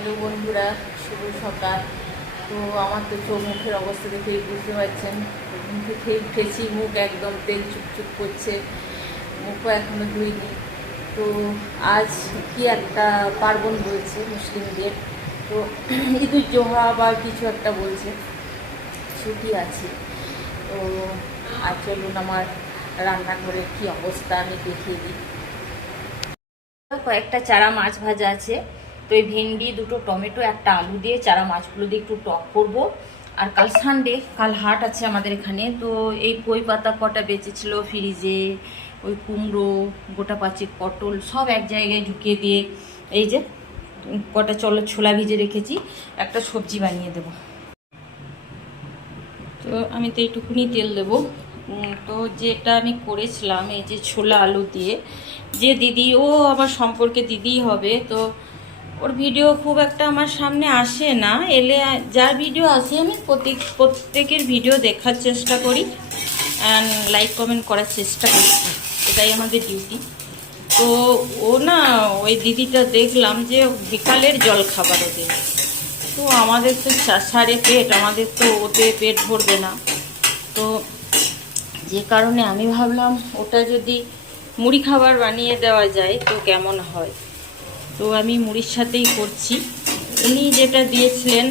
Hello বন্ধুরা, শুভ সকাল। তো আমার তো চোখ মুখের অবস্থা দেখেই বুঝতে পারছেন। ঘুম থেকে উঠেছি, মুখ একদম তেল চুপচুপ করছে, মুখও এখনও ধুইনি। তো আজ কি একটা পার্বণ বলছে মুসলিমদের। তো ঈদুল জোহা বা কিছু একটা বলছে, ছুটি আছে। তো আর চলুন আমার রান্নাঘরের কি অবস্থা আমি দেখিয়ে দিই। কয়েকটা চারা মাছ ভাজা আছে। তো এই ভেন্ডি, দুটো টমেটো, একটা আলু দিয়ে চারা মাছগুলো দিয়ে একটু টক করব। আর কাল সানডে, কাল হাট আছে আমাদের এখানে, তো এই কই পাতা কটা বেঁচেছিল ফ্রিজে, ওই কুমড়ো, গোটা পাঁচেক পটল, সব এক জায়গায় ঢুকিয়ে দিয়ে এই যে কটা চলো ছোলা ভিজে রেখেছি, একটা সবজি বানিয়ে দেবো। তো আমি তো এইটুকুনি তেল দেবো। তো যেটা আমি করেছিলাম, এই যে ছোলা আলু দিয়ে, যে দিদি, ও আমার সম্পর্কে দিদি হবে, তো ওর ভিডিও খুব একটা আমার সামনে আসে না। এলে যার ভিডিও আসে আমি প্রত্যেক প্রত্যেকের ভিডিও দেখার চেষ্টা করি অ্যান্ড লাইক কমেন্ট করার চেষ্টা করি। এটাই আমাদের ডিউটি তো ও না, ওই দিদিটা দেখলাম যে বিকালের জল খাবার ওদের। তো আমাদের তো সারে পেট, আমাদের তো ওতে পেট ভরবে না। তো যে কারণে আমি ভাবলাম, ওটা যদি মুড়ি খাবার বানিয়ে দেওয়া যায়, তো কেমন হয়? তো আমি মুড়ির সাথেই করছি। উনি যেটা দিয়েছিলেন,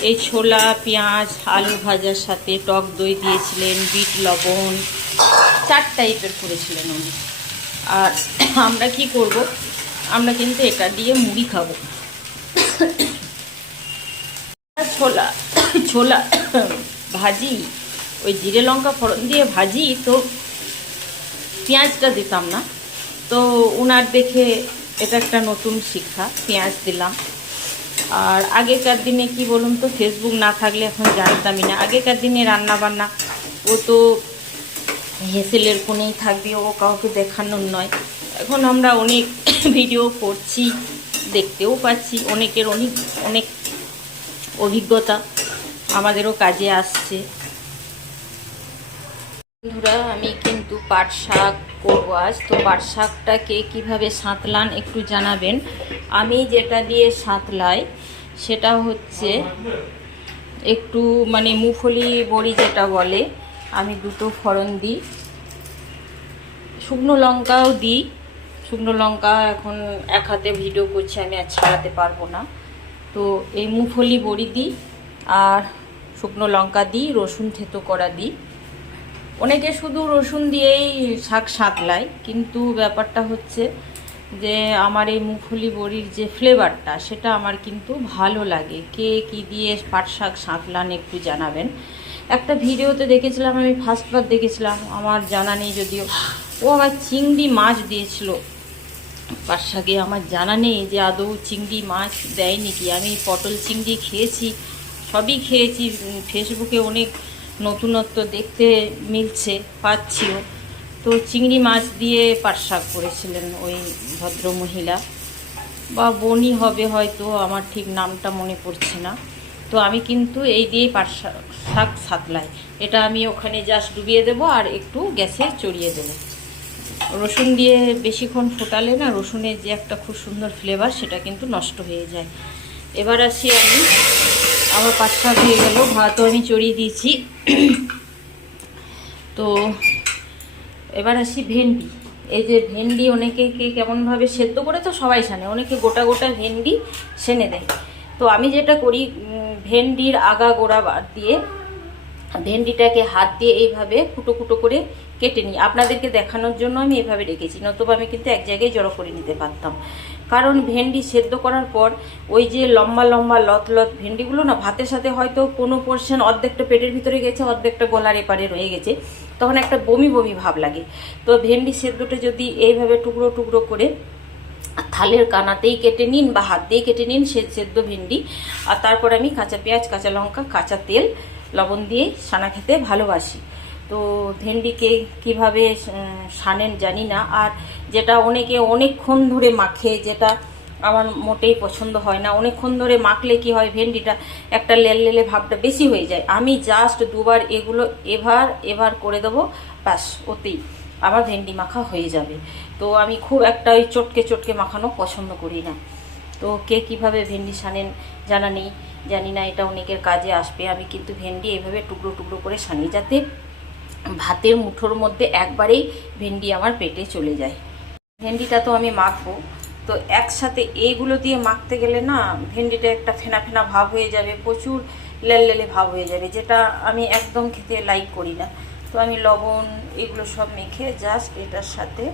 এই ছোলা, পেঁয়াজ, আলু ভাজার সাথে টক দই দিয়েছিলেন, বিট, লবণ, চার টাইপের করেছিলেন উনি। আর আমরা কি করব? আমরা কিন্তু এটা দিয়ে মুড়ি খাব। ছোলা ছোলা ভাজি, ওই জিরে লঙ্কা ফোড়ন দিয়ে ভাজি, তো পেঁয়াজটা দিতাম না। তো উনার দেখে এটা একটা নতুন শিক্ষা, পেঁয়াজ দিলাম। আর আগেকার দিনে কি বলুন তো ফেসবুক না থাকলে এখন জানতামই না। আগেকার দিনে রান্না বান্না ও তো হেসেলের কোণেই থাকবে, ও কাউকে দেখানোর নয়। এখন আমরা অনেক ভিডিও করছি, দেখতেও পাচ্ছি, অনেকের অনেক অনেক অভিজ্ঞতা আমাদেরও কাজে আসছে। বন্ধুরা, আমি কিন্তু পাট শাক করব আজ। তো পাট শাকটাকে কীভাবে সাঁতলান একটু জানাবেন। আমি যেটা দিয়ে সাঁতলাই, সেটা হচ্ছে একটু মানে মুফলি বড়ি যেটা বলে, আমি দুটো ফড়ন দিই। শুকনো লঙ্কাও দিই। শুকনো লঙ্কা এখন এক হাতে ভিডিও করছি, আমি আর ছাড়াতে পারব না। তো এই মুফলি বড়ি দিই আর শুকনো লঙ্কা দিই, রসুন থেতো করা দিই। অনেকে শুধু রসুন দিয়েই শাক সাঁতলায়, কিন্তু ব্যাপারটা হচ্ছে যে আমার এই মুগফলি বড়ির যে ফ্লেভারটা সেটা আমার কিন্তু ভালো লাগে। কে কি দিয়ে পাট শাক সাঁতলান একটু জানাবেন। একটা ভিডিওতে দেখেছিলাম, আমি ফার্স্টবার দেখেছিলাম, আমার জানা নেই যদিও। ও আমার চিংড়ি মাছ দিয়েছিল। পাট শাকে আমার জানা নেই যে আদৌ চিংড়ি মাছ দেয় নাকি আমি পটল চিংড়ি খেয়েছি, সবই খেয়েছি ফেসবুকে অনেক নতুনত্ব দেখতে মিলছে, পাচ্ছিও। তো চিংড়ি মাছ দিয়ে পাট শাক করেছিলেন ওই ভদ্র মহিলা বা বনি হবে হয়তো, আমার ঠিক নামটা মনে পড়ছে না। তো আমি কিন্তু এই দিয়েই পাট শাক শাক সাতলাই। এটা আমি ওখানে জাস্ট ডুবিয়ে দেবো আর একটু গ্যাসে চড়িয়ে দেবো। রসুন দিয়ে বেশিক্ষণ ফোটালে না, রসুনের যে একটা খুব সুন্দর ফ্লেভার সেটা কিন্তু নষ্ট হয়ে যায়। এবার আসি আমি। আমার পাঁচ শাক হয়ে গেল, ভাতও আমি চড়িয়ে দিয়েছি। তো এবার আসি ভেন্ডি। এই যে ভেন্ডি অনেকে কে কেমনভাবে সেদ্ধ করে তো সবাই জানে, অনেকে গোটা গোটা ভেন্ডি সেনে দেয়। তো আমি যেটা করি ভেন্ডির আগা গোড়া বাদ দিয়ে ভেন্ডিটাকে হাত দিয়ে এইভাবে ফুটো ফুটো করে কেটে নিই। আপনাদেরকে দেখানোর জন্য আমি এভাবে রেখেছি, নতুবা আমি কিন্তু এক জায়গায় জড়ো করে নিতে পারতাম। কারণ ভেন্ডি সেদ্ধ করার পর ওই যে লম্বা লম্বা লত লত ভেন্ডিগুলো না, ভাতের সাথে হয়তো কোনো পোর্শন অর্ধেকটা পেটের ভিতরে গেছে, অর্ধেকটা গলার এপারে রয়ে গেছে। তখন একটা বমি বমি ভাব লাগে। তো ভেন্ডি সেদ্ধটা যদি এইভাবে টুকরো টুকরো করে থালের কানাতেই কেটে নিন বা হাত দিয়ে কেটে নিন সে সেদ্ধ ভেন্ডি। আর তারপর আমি কাঁচা পেঁয়াজ, কাঁচা লঙ্কা, কাঁচা তেল, লবণ দিয়ে সানা খেতে ভালোবাসি। তো ভেন্ডিকে কীভাবে সানেন জানি না। আর যেটা অনেকে অনেকক্ষণ ধরে মাখে, যেটা আমার মোটেই পছন্দ হয় না। অনেকক্ষণ ধরে মাখলে কি হয়, ভেন্ডিটা একটা লেল লেলে ভাবটা বেশি হয়ে যায়। আমি জাস্ট দুবার এগুলো এভার এভার করে দেবো, ব্যাস, ওতেই আমার ভেন্ডি মাখা হয়ে যাবে। তো আমি খুব একটা ওই চটকে চটকে মাখানো পছন্দ করি না। তো কে কীভাবে ভেন্ডি সানেন জানা নেই, জানি না, এটা অনেকের কাজে আসবে। আমি কিন্তু ভেন্ডি এভাবে টুকরো টুকরো করে সানি যাতে ভাতের মুঠোর মধ্যে একবারেই ভেন্ডি আমার পেটে চলে যায়। ভেন্ডিটা তো আমি মাখবো। তো একসাথে এইগুলো দিয়ে মাখতে গেলে না ভেন্ডিটা একটা ফেনা ফেনা ভাব হয়ে যাবে, প্রচুর লেলে ভাব হয়ে যাবে, যেটা আমি একদম খেতে লাইক করি না। তো আমি লবণ এগুলো সব মেখে জাস্ট এটার সাথে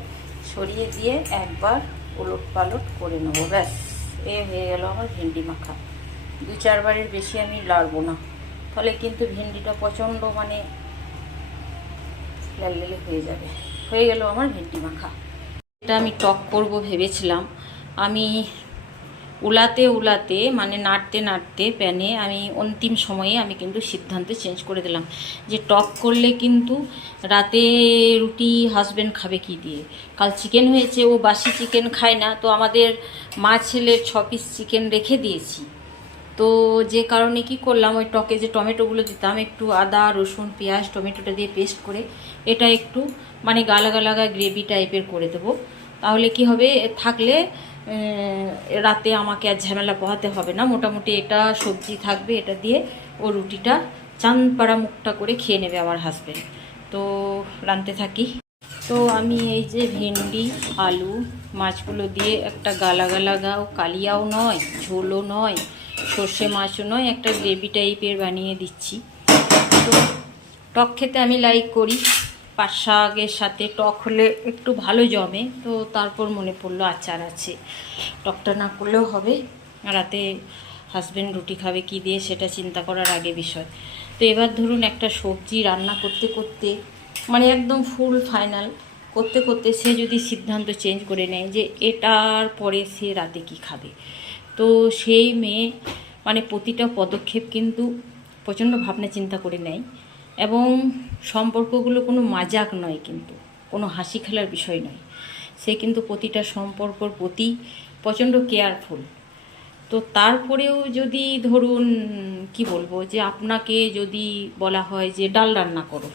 সরিয়ে দিয়ে একবার উলট পালট করে নেব। ব্যাস, এ হয়ে গেল আমার ভেন্ডি মাখা। দু চারবারের বেশি আমি লাড়বো না। তাহলে কিন্তু ভেন্ডিটা প্রচণ্ড মানে লাল লালে হয়ে যাবে। হয়ে গেল আমার ভেন্ডি মাখা। এটা আমি টক করব ভেবেছিলাম। আমি উলাতে উলাতে মানে নাড়তে নাড়তে প্যানে আমি অন্তিম সময়ে আমি কিন্তু সিদ্ধান্ত চেঞ্জ করে দিলাম যে টক করলে কিন্তু রাতে রুটি হাজব্যান্ড খাবে কি দিয়ে। কাল চিকেন হয়েছে, ও বাসি চিকেন খায় না, তো আমাদের মা ছেলের ছ পিস চিকেন রেখে দিয়েছি। তো যে কারণে কি করলাম, ওই টকে যে টমেটোগুলো দিতাম, একটু আদা, রসুন, পেঁয়াজ, টমেটোটা দিয়ে পেস্ট করে এটা একটু মানে গালা গালাগা গ্রেভি টাইপের করে দেবো। তাহলে কি হবে থাকলে রাতে আমাকে আর ঝামেলা পোহাতে হবে না। মোটামুটি এটা সবজি থাকবে, এটা দিয়ে ও রুটিটা চান পাড়া মুখটা করে খেয়ে নেবে আমার হাজব্যান্ড তো রাঁধতে থাকি। তো আমি এই যে ভেন্ডি, আলু, মাছগুলো দিয়ে একটা গালা গালা গাও কালিয়াও নয়, ঝোলও নয় সর্ষে মাছও নয়, একটা গ্রেভি টাইপের বানিয়ে দিচ্ছি। তো টক খেতে আমি লাইক করি। পাট শাকের সাথে টক হলে একটু ভালো জমে। তো তারপর মনে পড়ল আচার আছে। টকটা না করলেও হবে। রাতে হাজব্যান্ড রুটি খাবে কি দিয়ে সেটা চিন্তা করার আগে বিষয়। তো এবার ধরুন একটা সবজি রান্না করতে করতে মানে একদম ফুল ফাইনাল করতে করতে সে যদি সিদ্ধান্ত চেঞ্জ করে নেয় যে এটার পরে সে রাতে কি খাবে। তো সেই মেয়ে মানে প্রতিটা পদক্ষেপ কিন্তু প্রচণ্ড ভাবনা চিন্তা করে নেয় এবং সম্পর্কগুলো কোনো মাজাক নয় কিন্তু, কোনো হাসি খেলার বিষয় নয়। সে কিন্তু প্রতিটা সম্পর্কর প্রতি প্রচণ্ড কেয়ারফুল। তো তারপরেও যদি ধরুন, কি বলব, যে আপনাকে যদি বলা হয় যে ডাল রান্না করো,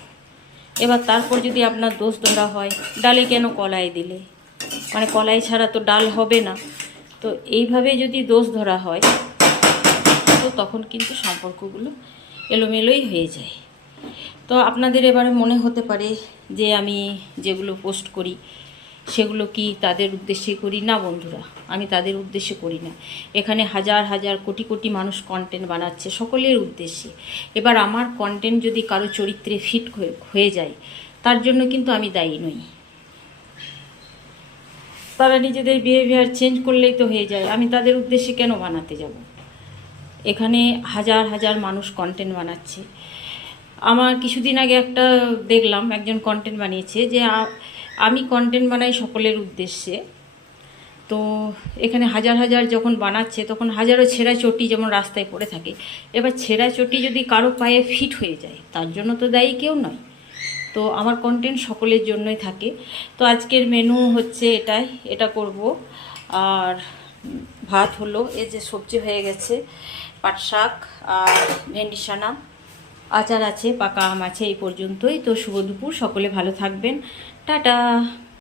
এবার তারপর যদি আপনার দোষ ধরা হয়, ডালে কেন কলাই দিলে? মানে কলাই ছাড়া তো ডাল হবে না। তো এইভাবে যদি দোষ ধরা হয়, তো তখন কিন্তু সম্পর্কগুলো এলোমেলোই হয়ে যায়। তো আপনাদের এবারে মনে হতে পারে যে আমি যেগুলো পোস্ট করি, সেগুলো কি তাদের উদ্দেশ্যে করি? না বন্ধুরা, আমি তাদের উদ্দেশ্যে করি না। এখানে হাজার হাজার কোটি কোটি মানুষ কন্টেন্ট বানাচ্ছে সকলের উদ্দেশ্যে। এবার আমার কন্টেন্ট যদি কারও চরিত্রে ফিট হয়ে যায়, তার জন্য কিন্তু আমি দায়ী নই। তারা নিজেদের বিহেভিয়ার চেঞ্জ করলেই তো হয়ে যায়। আমি তাদের উদ্দেশ্যে কেন বানাতে যাব? এখানে হাজার হাজার মানুষ কন্টেন্ট বানাচ্ছে। আমার কিছুদিন আগে একটা দেখলাম, একজন কন্টেন্ট বানিয়েছে যে আমি কন্টেন্ট বানাই সকলের উদ্দেশ্যে। তো এখানে হাজার হাজার যখন বানাচ্ছে, তখন হাজারো ছেঁড়া চটি যেমন রাস্তায় পড়ে থাকে। এবার ছেঁড়া চটি যদি কারও পায়ে ফিট হয়ে যায়, তার জন্য তো দায়ী কেউ নয়। তো আমার কন্টেন্ট সকলের জন্যই থাকে। তো আজকের মেনু হচ্ছে এটাই, এটা করব। আর ভাত হলো, এই যে সবজি হয়ে গেছে, পাট শাক আর ভেন্ডি সানা আচার আছে, পাকা আম আছে এই পর্যন্তই। তো শুভ দুপুর, সকলে ভালো থাকবেন। টাটা!